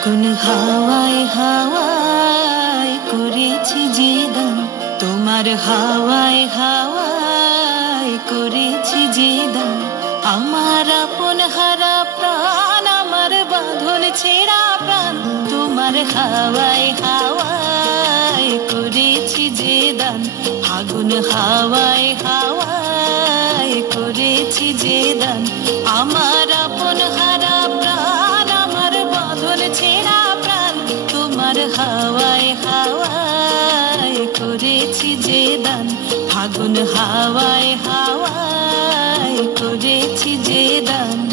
ফাগুন হাওয়ায় হাওয়ায় করেছি যে দান, তোমার হাওয়ায় হাওয়ায় করেছি যে দান। আমার আপন হারা প্রাণ, আমার বাঁধন ছেঁড়া প্রাণ, তোমার হাওয়ায় হাওয়ায় করেছি যে দান। ফাগুন হাওয়ায় হাওয়ায় করেছি যে দান। আমার আপন হারা প্রাণ, আমার বাঁধন ছেঁড়া প্রাণ, তোমার হাওয়ায় হাওয়ায় করেছি যে দান। ফাগুন হাওয়ায় হাওয়ায় করেছি যে দান।